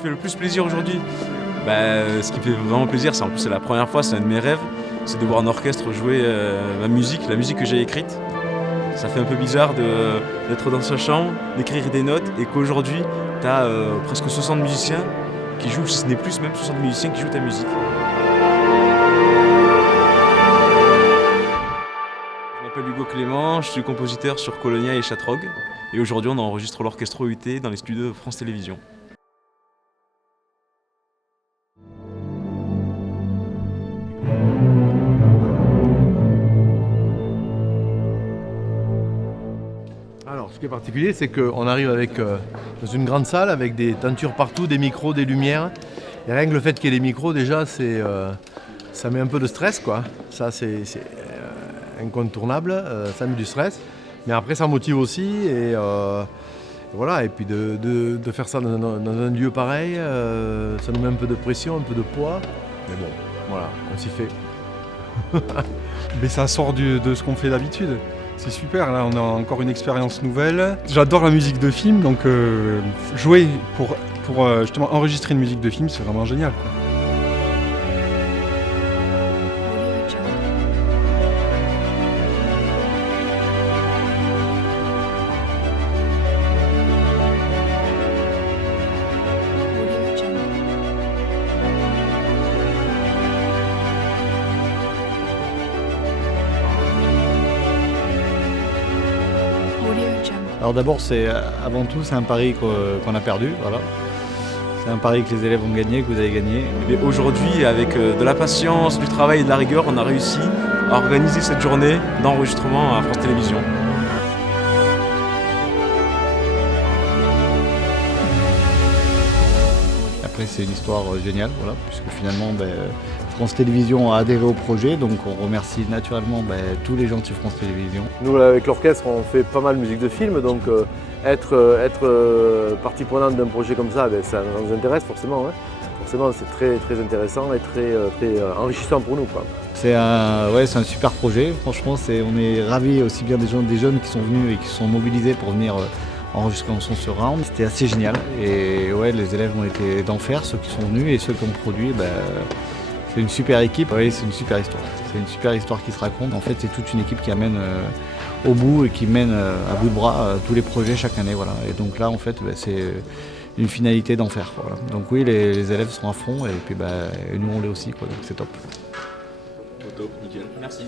fait le plus plaisir aujourd'hui, ce qui me fait vraiment plaisir, c'est en plus c'est la première fois, c'est un de mes rêves, c'est de voir un orchestre jouer ma musique, la musique que j'ai écrite. Ça fait un peu bizarre d'être dans sa chambre, d'écrire des notes et qu'aujourd'hui, tu as presque 60 musiciens qui jouent, si ce n'est plus même 60 musiciens qui jouent ta musique. Je m'appelle Hugo Clément, je suis compositeur sur Colonia et Chatrogue et aujourd'hui on enregistre l'orchestre OUT dans les studios de France Télévisions. Alors, ce qui est particulier, c'est qu'on arrive dans une grande salle avec des tentures partout, des micros, des lumières. Et rien que le fait qu'il y ait des micros, déjà, ça met un peu de stress, quoi. Ça, c'est incontournable, ça met du stress. Mais après, ça motive aussi. Et voilà. Et puis de faire ça dans un lieu pareil, ça nous met un peu de pression, un peu de poids. Mais bon, voilà, on s'y fait. Mais ça sort de ce qu'on fait d'habitude. C'est super, là on a encore une expérience nouvelle. J'adore la musique de film, donc jouer pour justement enregistrer une musique de film, c'est vraiment génial, quoi. Alors d'abord, avant tout, c'est un pari qu'on a perdu, voilà. C'est un pari que les élèves ont gagné, que vous avez gagné. Mais aujourd'hui, avec de la patience, du travail et de la rigueur, on a réussi à organiser cette journée d'enregistrement à France Télévisions. Après, c'est une histoire géniale, voilà, puisque finalement, France Télévisions a adhéré au projet, donc on remercie naturellement tous les gens de France Télévisions. Nous, avec l'orchestre, on fait pas mal de musique de film, donc être partie prenante d'un projet comme ça, ça nous intéresse forcément. Hein. Forcément, c'est très, très intéressant et très enrichissant pour nous, quoi. C'est un super projet, franchement, on est ravis aussi bien des jeunes qui sont venus et qui se sont mobilisés pour venir enregistrer en son sur Round. C'était assez génial et ouais, les élèves ont été d'enfer, ceux qui sont venus et ceux qui ont produit. C'est une super équipe, oui, c'est une super histoire. C'est une super histoire qui se raconte. En fait, c'est toute une équipe qui amène au bout et qui mène à bout de bras tous les projets chaque année. Voilà. Et donc là, en fait, c'est une finalité d'enfer. Voilà. Donc oui, les élèves sont à fond et puis nous, on l'est aussi, quoi, donc c'est top. Top, nickel. Merci.